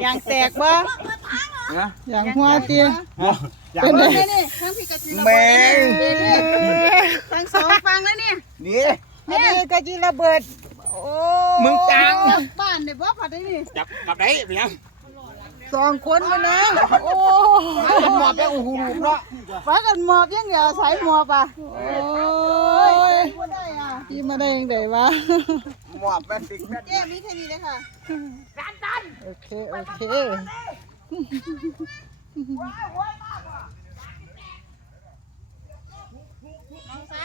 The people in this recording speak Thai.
อย่างแตกบ่อย่างหัวตี้ยเป็นไงแมงทั้งสองฟังแล้วเนี่ยนี่นี่กระจีระเบิดมึงจังบ้านเนี่ยบ่ผัดได้นี่ จับจับได้เปล่าสองคนมานะโอ้ยัันหมอบยังโอ้โหเนาะฟังกันหมอบยังเดี๋ยวใส่หมอบอ่ะโอ้ยที่มาได้ยังไงวะมอบแม่สิ๊กแม่เจ๊มีแค่นี้เลยค่ะร้านตันโอเคโอเคมากว่ะ